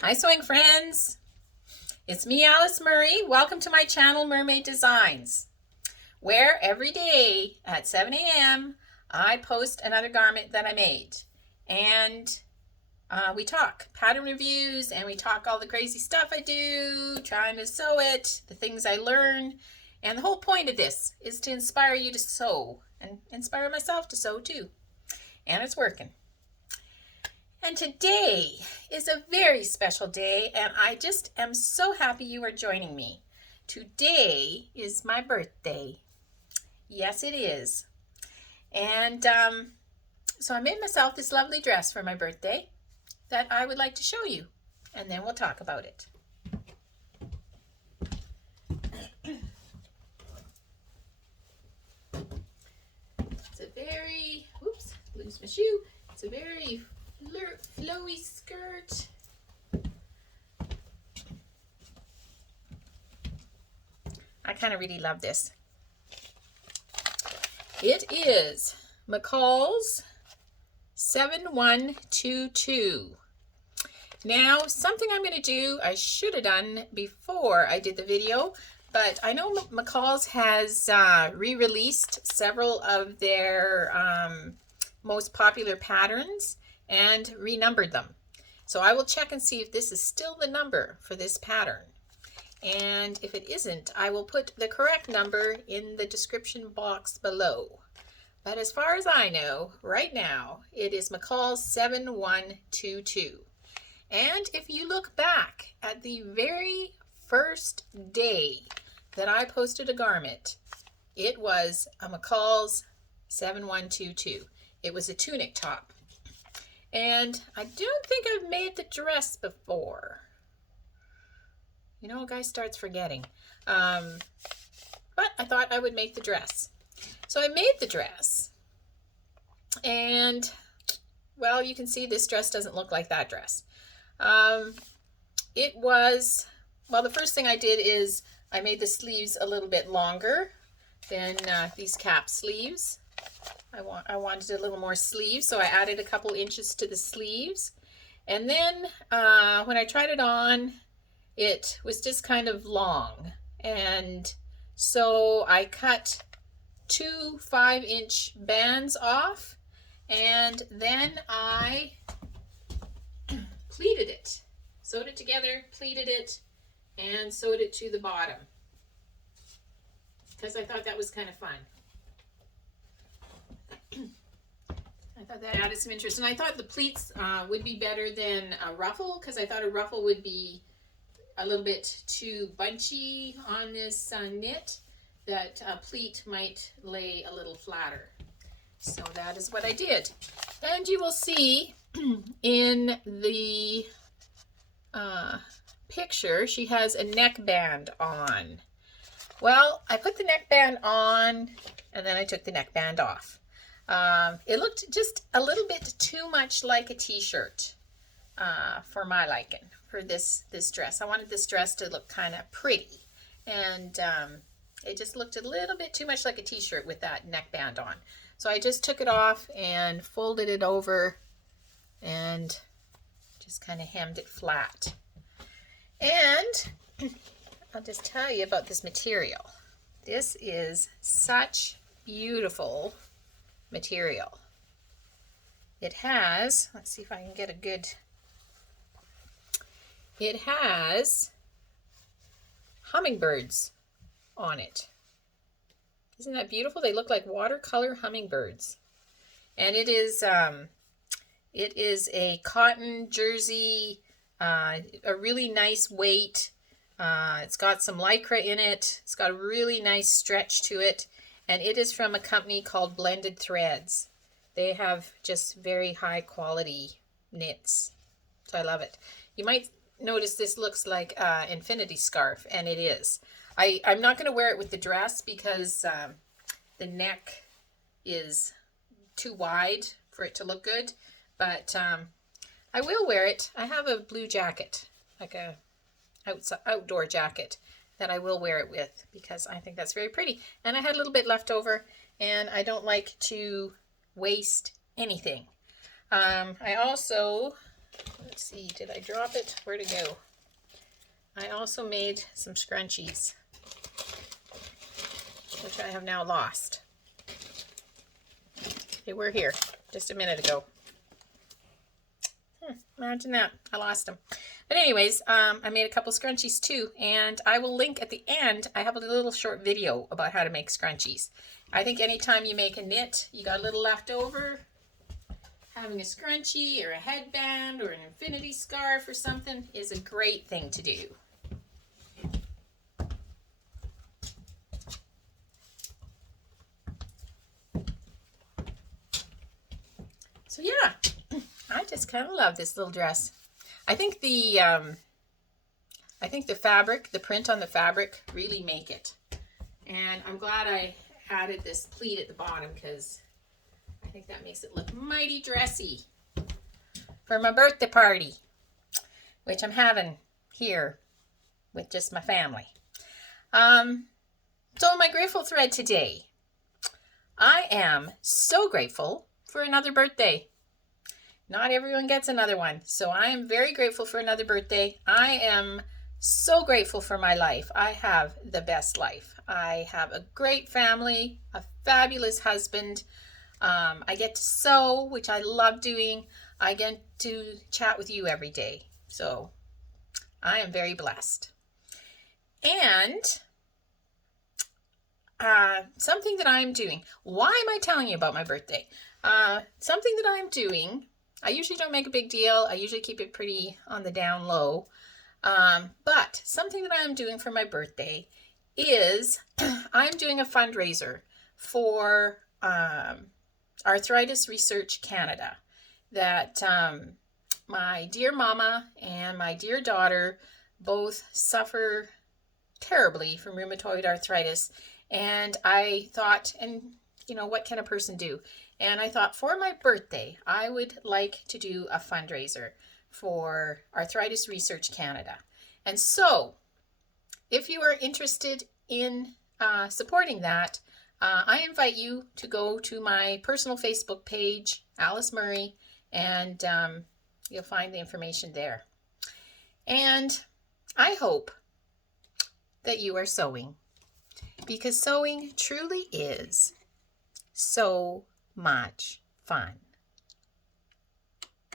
Hi sewing friends, it's me Alice Murray. Welcome to my channel Murrmade Designs, where every day at 7 a.m. I post another garment that I made, and we talk pattern reviews, and we talk all the crazy stuff I do trying to sew it, the things I learn, and the whole point of this is to inspire you to sew and inspire myself to sew too, and it's working. And today is a very special day, and I just am so happy you are joining me. Today is my birthday. Yes, it is. And so I made myself this lovely dress for my birthday that I would like to show you, and then we'll talk about it. It's a very, oops, lose my shoe. It's a very flowy skirt. I kind of really love this. It is McCalls 7122. Now, something I'm going to do, I should have done before I did the video, but I know McCalls has re-released several of their most popular patterns and renumbered them. So I will check and see if this is still the number for this pattern. And if it isn't, I will put the correct number in the description box below. But as far as I know, right now, it is McCall's 7122. And if you look back at the very first day that I posted a garment, it was a McCall's 7122. It was a tunic top. And I don't think I've made the dress before. You know, a guy starts forgetting. But I thought I would make the dress. So I made the dress. And, well, you can see this dress doesn't look like that dress. It was, well, the first thing I did is I made the sleeves a little bit longer than these cap sleeves. I wanted a little more sleeves, so I added a couple inches to the sleeves. And then when I tried it on, it was just kind of long. And so I cut two 5-inch bands off, and then I pleated it. Sewed it together, pleated it, and sewed it to the bottom. Because I thought that was kind of fun. I thought that added some interest, and I thought the pleats would be better than a ruffle, because I thought a ruffle would be a little bit too bunchy on this knit, that a pleat might lay a little flatter. So that is what I did. And you will see in the picture, she has a neckband on. Well, I put the neckband on, and then I took the neckband off. It looked just a little bit too much like a t-shirt for my liking, for this dress. I wanted this dress to look kind of pretty, and it just looked a little bit too much like a t-shirt with that neckband on. So I just took it off and folded it over and just kind of hemmed it flat. And I'll just tell you about this material. This is such beautiful material. It has, let's see if I can get a good, it has hummingbirds on it. Isn't that beautiful? They look like watercolor hummingbirds. And it is a cotton jersey, a really nice weight. It's got some lycra in it. It's got a really nice stretch to it. And it is from a company called Blended Threads. They have just very high quality knits. So I love it. You might notice this looks like an infinity scarf, and it is. I'm not going to wear it with the dress because the neck is too wide for it to look good. But I will wear it. I have a blue jacket, like a outdoor jacket, that I will wear it with because I think that's very pretty. And I had a little bit left over, and I don't like to waste anything. I also Let's see, did I drop it? Where'd it go? I also made some scrunchies, which I have now lost. They were here just a minute ago. Imagine that. I lost them. But anyways, I made a couple scrunchies too, and I will link at the end. I have a little short video about how to make scrunchies. I think anytime you make a knit, you got a little left over, having a scrunchie or a headband or an infinity scarf or something is a great thing to do. So yeah, I just kind of love this little dress. I think the fabric, the print on the fabric really make it. And I'm glad I added this pleat at the bottom because I think that makes it look mighty dressy for my birthday party, which I'm having here with just my family. So my grateful thread today, I am so grateful for another birthday. Not everyone gets another one, so I am very grateful for another birthday. I am so grateful for my life. I have the best life. I have a great family, a fabulous husband. I get to sew, which I love doing. I get to chat with you every day. So I am very blessed. And something that I'm doing. Why am I telling you about my birthday? Something that I'm doing. I usually don't make a big deal. I usually keep it pretty on the down low. But something that I'm doing for my birthday is I'm doing a fundraiser for Arthritis Research Canada that my dear mama and my dear daughter both suffer terribly from rheumatoid arthritis. And I thought, and you know, what can a person do? And I thought for my birthday, I would like to do a fundraiser for Arthritis Research Canada. And so if you are interested in supporting that, I invite you to go to my personal Facebook page, Alice Murray, and you'll find the information there. And I hope that you are sewing, because sewing truly is so much fun.